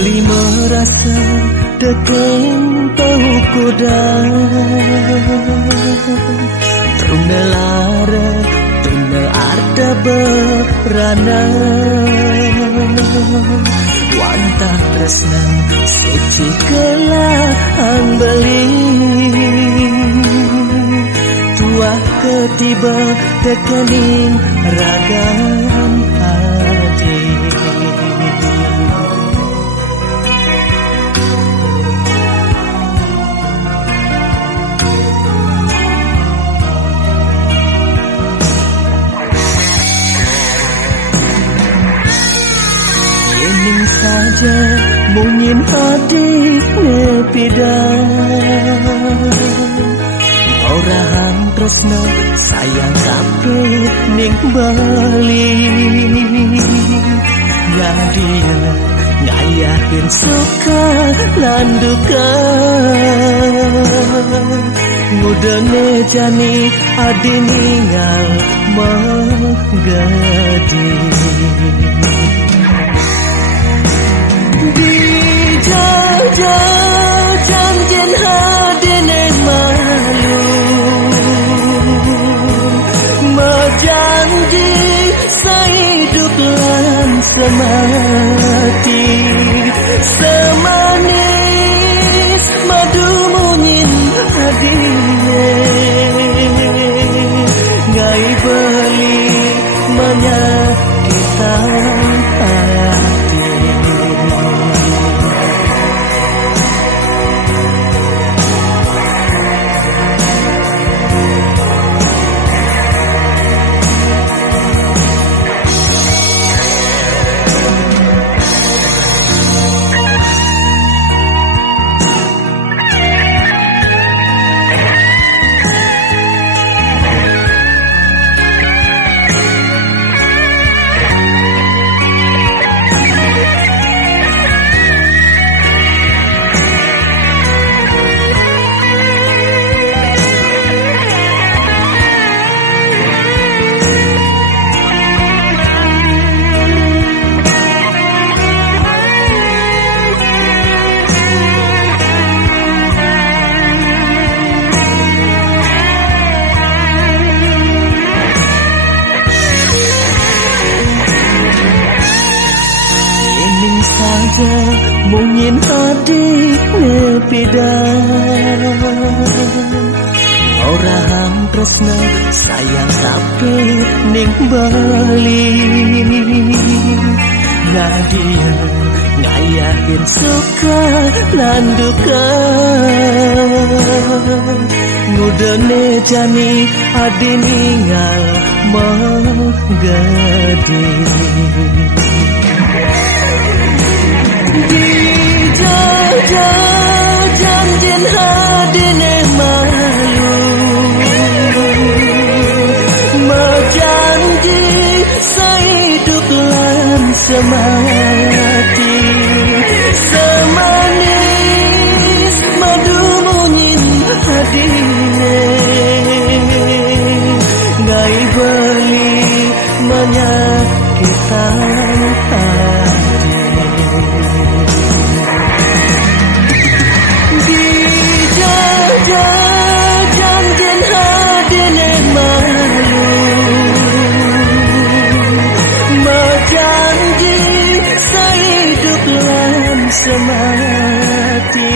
Beli merasa dekin tahu kuda Tuna lara, tuna arda berana Wantah tresna suci kelang beli Tua ketiba dekening ragam hati saja mungkin hati nepidan Orang tresna sayang tapi ning bali Ya dia ngayahin suka lan duka Mudane jani adi ninggal menggadi Dijajah janjian hadine malu Mejanji sehidup lan semati Semanis madu mungin hadine Ngai beli menyakitkan hati mungkin hati nepidan Orang tresna sayang tapi ning bali Ya dia ngayahin suka lan duka Ngudene jani adi ninggal menggadi Dijajah janjian hadine malu Mejanji sehidup lan semati Semanis madu mungin hadine Ngai beli menyakitkan hati Janjian hadine malu Mejanji sehidup lan semati